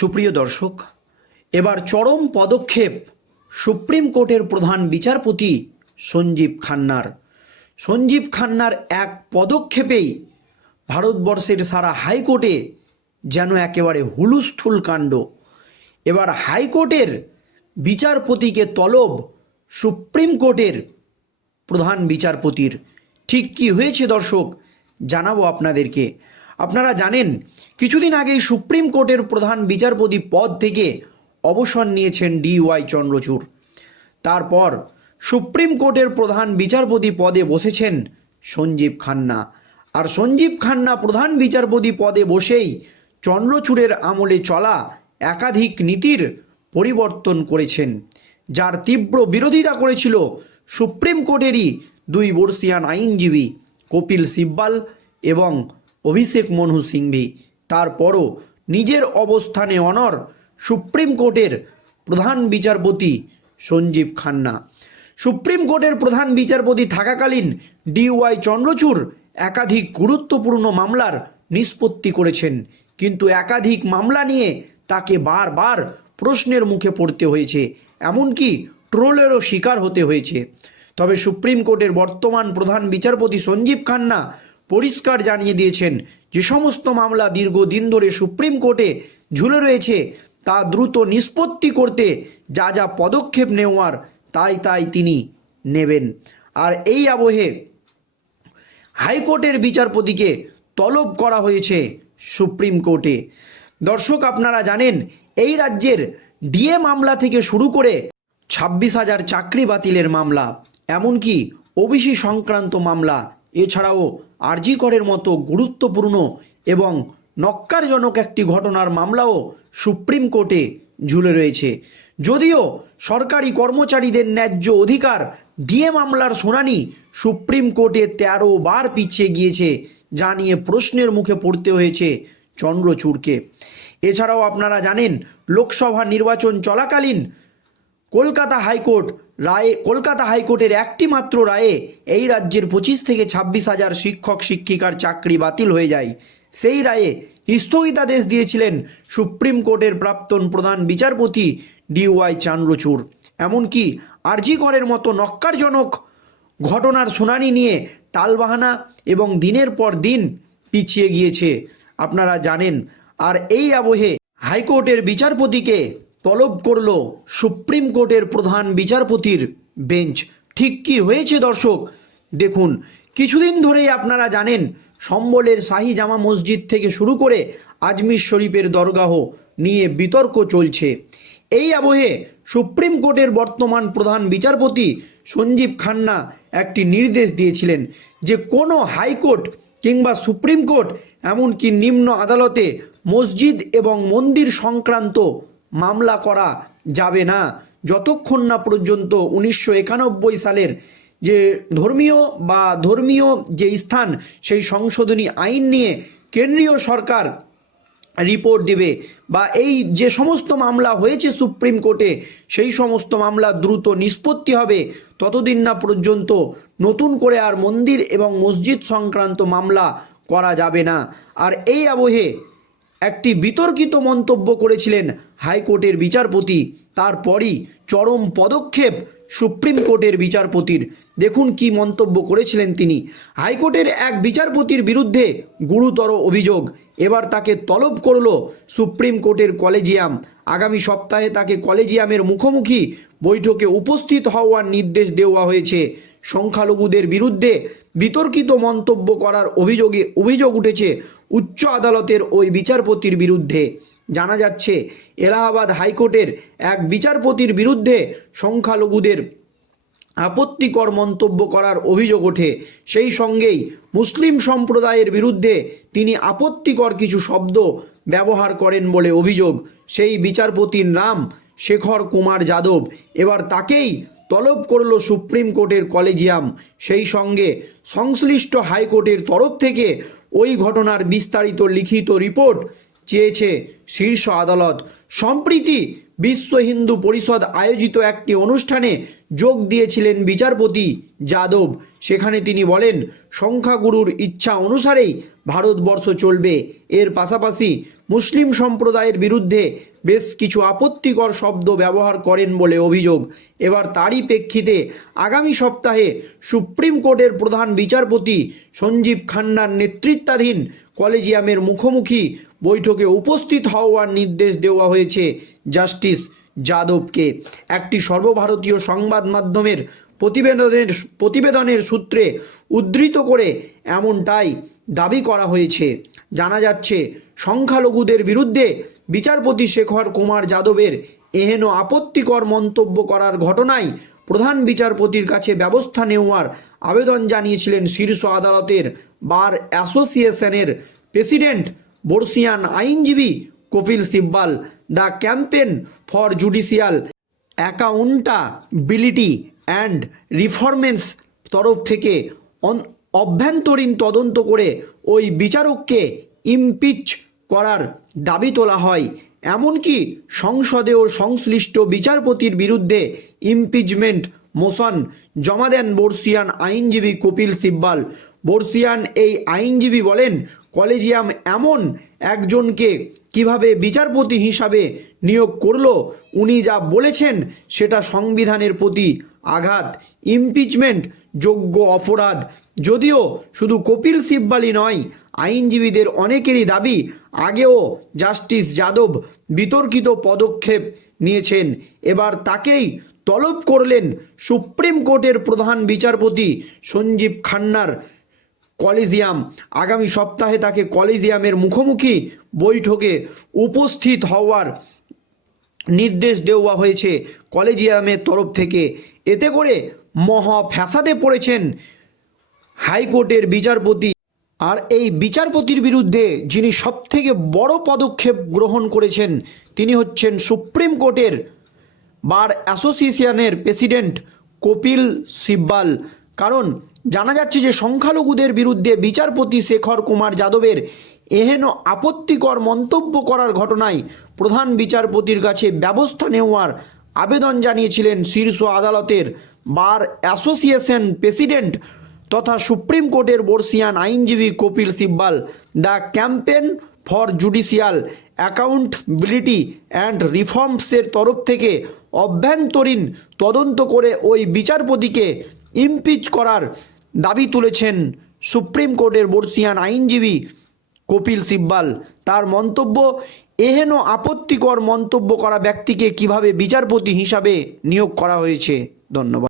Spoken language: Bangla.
সুপ্রিয় দর্শক, এবার চরম পদক্ষেপ সুপ্রিম কোর্টের প্রধান বিচারপতি সঞ্জীব খান্নার। সঞ্জীব খান্নার এক পদক্ষেপেই ভারতবর্ষের সারা হাইকোর্টে যেন একেবারে হুলুস্থুল কাণ্ড। এবার হাইকোর্টের বিচারপতিকে তলব সুপ্রিম কোর্টের প্রধান বিচারপতির। ঠিক কি হয়েছে দর্শক, জানাব আপনাদেরকে। আপনারা জানেন, কিছুদিন আগেই সুপ্রিম কোর্টের প্রধান বিচারপতি পদ থেকে অবসর নিয়েছেন ডি ওয়াই চন্দ্রচূড়। তারপর সুপ্রিম কোর্টের প্রধান বিচারপতি পদে বসেছেন সঞ্জীব খান্না। আর সঞ্জীব খান্না প্রধান বিচারপতি পদে বসেই চন্দ্রচূড়ের আমলে চলা একাধিক নীতির পরিবর্তন করেছেন, যার তীব্র বিরোধিতা করেছিল সুপ্রিম কোর্টেরই দুই বর্ষিয়ান আইনজীবী কপিল সিব্বাল এবং অভিষেক মনহু সিংভি। তারপরও নিজের অবস্থানে অনর সুপ্রিম কোর্টের প্রধান বিচারপতি সঞ্জীব খান্না। সুপ্রিম কোর্টের প্রধান বিচারপতি থাকাকালীন ডিওয়াই চন্দ্রচূড় একাধিক গুরুত্বপূর্ণ মামলার নিষ্পত্তি করেছেন। কিন্তু একাধিক মামলা নিয়ে তাকে বারবার প্রশ্নের মুখে পড়তে হয়েছে। এমনকি ট্রোলেরও শিকার হতে হয়েছে। তবে সুপ্রিম কোর্টের বর্তমান প্রধান বিচারপতি সঞ্জীব খান্না পরিষ্কার জানিয়ে দিয়েছেন, যে সমস্ত মামলা দীর্ঘদিন ধরে সুপ্রিম কোর্টে ঝুলে রয়েছে, তা দ্রুত নিষ্পত্তি করতে যা যা পদক্ষেপ নেওয়ার, তাই তাই তিনি নেবেন। আর এই আবহে হাইকোর্টের বিচারপতিকে তলব করা হয়েছে সুপ্রিম কোর্টে। দর্শক, আপনারা জানেন, এই রাজ্যের ডিএ মামলা থেকে শুরু করে ছাব্বিশ হাজার চাকরি বাতিলের মামলা, এমনকি ওবিসি সংক্রান্ত মামলা, এছাড়াও আরজি করের মতো গুরুত্বপূর্ণ এবং নক্কারজনক একটি ঘটনার মামলাও সুপ্রিম কোর্টে ঝুলে রয়েছে। যদিও সরকারি কর্মচারীদের ন্যায্য অধিকার ডিএ মামলার শুনানি সুপ্রিম কোর্টে তেরো বার পিছিয়ে গিয়েছে, যা নিয়ে প্রশ্নের মুখে পড়তে হয়েছে চন্দ্রচূড়কে। এছাড়াও আপনারা জানেন, লোকসভা নির্বাচন চলাকালীন কলকাতা হাইকোর্ট রায়ে, কলকাতা হাইকোর্টের একটি মাত্র রায়ে এই রাজ্যের পঁচিশ থেকে ছাব্বিশ হাজার শিক্ষক, শিক্ষিকার চাকরি বাতিল হয়ে যায়। সেই রায়ে স্থগিতাদেশ দিয়েছিলেন সুপ্রিম কোর্টের প্রাক্তন প্রধান বিচারপতি ডিওয়াই চান্দ্রচূড়। এমনকি আরজি করের মতো নক্কারজনক ঘটনার শুনানি নিয়ে টালবাহানা এবং দিনের পর দিন পিছিয়ে গিয়েছে। আপনারা জানেন, আর এই আবহে হাইকোর্টের বিচারপতিকে তলব করল সুপ্রিম কোর্টের প্রধান বিচারপতির বেঞ্চ। ঠিক কি হয়েছে, দর্শক? দেখুন, কিছুদিন ধরেই আপনারা জানেন, সম্বলের শাহী জামা মসজিদ থেকে শুরু করে আজমির শরীফের দরগাহ নিয়ে বিতর্ক চলছে। এই আবহে সুপ্রিম কোর্টের বর্তমান প্রধান বিচারপতি সঞ্জীব খান্না একটি নির্দেশ দিয়েছিলেন যে কোনো হাইকোর্ট কিংবা সুপ্রিম কোর্ট, এমনকি নিম্ন আদালতে মসজিদ এবং মন্দির সংক্রান্ত মামলা করা যাবে না। যতক্ষণ না পর্যন্ত উনিশশো একানব্বই সালের যে ধর্মীয় বা ধর্মীয় যে স্থান, সেই সংশোধনী আইন নিয়ে কেন্দ্রীয় সরকার রিপোর্ট দেবে বা এই যে সমস্ত মামলা হয়েছে সুপ্রিম কোর্টে, সেই সমস্ত মামলা দ্রুত নিষ্পত্তি হবে। ততদিন না পর্যন্ত নতুন করে আর মন্দির এবং মসজিদ সংক্রান্ত মামলা করা যাবে না। আর এই আবহে একটি বিতর্কিত মন্তব্য করেছিলেন হাইকোর্টের বিচারপতি। তারপরই চরম পদক্ষেপ সুপ্রিম কোর্টের বিচারপতির। দেখুন কি মন্তব্য করেছিলেন তিনি। হাইকোর্টের এক বিচারপতির বিরুদ্ধে গুরুতর অভিযোগ। এবার তাকে তলব করল সুপ্রিম কোর্টের কলেজিয়াম। আগামী সপ্তাহে তাকে কলেজিয়ামের মুখোমুখি বৈঠকে উপস্থিত হওয়ার নির্দেশ দেওয়া হয়েছে। সংখ্যালঘুদের বিরুদ্ধে বিতর্কিত মন্তব্য করার অভিযোগে অভিযোগ উঠেছে উচ্চ আদালতের ওই বিচারপতির বিরুদ্ধে। জানা যাচ্ছে, এলাহাবাদ হাইকোর্টের এক বিচারপতির বিরুদ্ধে সংখ্যালঘুদের আপত্তিকর মন্তব্য করার অভিযোগ ওঠে। সেই সঙ্গেই মুসলিম সম্প্রদায়ের বিরুদ্ধে তিনি আপত্তিকর কিছু শব্দ ব্যবহার করেন বলে অভিযোগ। সেই বিচারপতির নাম শেখর কুমার যাদব। এবার তাকেই তলব করল সুপ্রিম কোর্টের কলেজিয়াম। সেই সঙ্গে সংশ্লিষ্ট হাইকোর্টের তরফ থেকে ওই ঘটনার বিস্তারিত লিখিত রিপোর্ট চেয়েছে শীর্ষ আদালত। সম্প্রীতি বিশ্ব হিন্দু পরিষদ আয়োজিত একটি অনুষ্ঠানে যোগ দিয়েছিলেন বিচারপতি যাদব। সেখানে তিনি বলেন, সংখ্যাগুরুর ইচ্ছা অনুসারেই ভারতবর্ষ চলবে। এর পাশাপাশি মুসলিম সম্প্রদায়ের বিরুদ্ধে বেশ কিছু আপত্তিকর শব্দ ব্যবহার করেন বলে অভিযোগ। এবার তারই প্রেক্ষিতে আগামী সপ্তাহে সুপ্রিম কোর্টের প্রধান বিচারপতি সঞ্জীব খান্নার নেতৃত্বাধীন কলেজিয়ামের মুখোমুখি বৈঠকে উপস্থিত হওয়ার নির্দেশ দেওয়া হয়েছে জাস্টিস যাদবকে। একটি সর্বভারতীয় সংবাদ মাধ্যমের প্রতিবেদনের প্রতিবেদনের সূত্রে উদ্ধৃত করে এমনটাই দাবি করা হয়েছে। জানা যাচ্ছে, সংখ্যালঘুদের বিরুদ্ধে বিচারপতি শেখর কুমার যাদবের এহেন আপত্তিকর মন্তব্য করার ঘটনায় প্রধান বিচারপতির কাছে ব্যবস্থা নেওয়ার আবেদন জানিয়েছিলেন শীর্ষ আদালতের বার অ্যাসোসিয়েশনের প্রেসিডেন্ট, বর্ষিয়ান আইনজীবী Kapil Sibal. The campaign for judicial accountability and reforms তরফ থেকে অভ্যন্তরীণ তদন্ত করে ওই বিচারককে ইমপিচ করার দাবি তোলা হয়। এমনকি সংসদে ও সংশ্লিষ্ট বিচারপতির বিরুদ্ধে ইমপিচমেন্ট মোশন জমা দেন বর্ষিয়ান আইনজীবী কপিল সিব্বাল। বর্ষিয়ান এই আইনজীবী বলেন, কলেজিয়াম এমন একজনকে কীভাবে বিচারপতি হিসাবে নিয়োগ করল, উনি যা বলেছেন সেটা সংবিধানের প্রতি আঘাত ইমপিচমেন্ট যোগ্য অপরাধ। যদিও শুধু কপিল সিব্বালই নয়, আইনজীবীদের অনেকেরই দাবি, আগেও জাস্টিস যাদব বিতর্কিত পদক্ষেপ নিয়েছেন। এবার তাকেই তলব করলেন সুপ্রিম কোর্টের প্রধান বিচারপতি সঞ্জীব খান্নার কলেজিয়াম। আগামী সপ্তাহে তাকে কলেজিয়ামের মুখোমুখি বৈঠকে উপস্থিত হওয়ার নির্দেশ দেওয়া হয়েছে কলেজিয়ামের তরফ থেকে। এতে করে মহা ফ্যাসাদে পড়েছেন হাইকোর্টের বিচারপতি। আর এই বিচারপতির বিরুদ্ধে যিনি সবথেকে বড় পদক্ষেপ গ্রহণ করেছেন, তিনি হচ্ছেন সুপ্রিম কোর্টের বার অ্যাসোসিয়েশনের প্রেসিডেন্ট কপিল সিব্বাল। কারণ জানা যাচ্ছে যে সংখ্যালঘুদের বিরুদ্ধে বিচারপতি শেখর কুমার যাদবের এহেন আপত্তিকর মন্তব্য করার ঘটনায় প্রধান বিচারপতির কাছে ব্যবস্থা নেওয়ার আবেদন জানিয়েছিলেন শীর্ষ আদালতের বার অ্যাসোসিয়েশন প্রেসিডেন্ট তথা সুপ্রিম কোর্টের বর্ষিয়ান আইনজীবী Kapil Sibal, the campaign for judicial accountability and রিফর্মসের তরফ থেকে অভ্যন্তরীণ তদন্ত করে ওই বিচারপতিকে ইমপিচ করার দাবি তুলেছেন সুপ্রিম কোর্টের বর্ষিয়ান আইনজীবী কপিল সিব্বাল। তার মন্তব্য, এহেন আপত্তিকর মন্তব্য করা ব্যক্তিকে কীভাবে বিচারপতি হিসাবে নিয়োগ করা হয়েছে? ধন্যবাদ।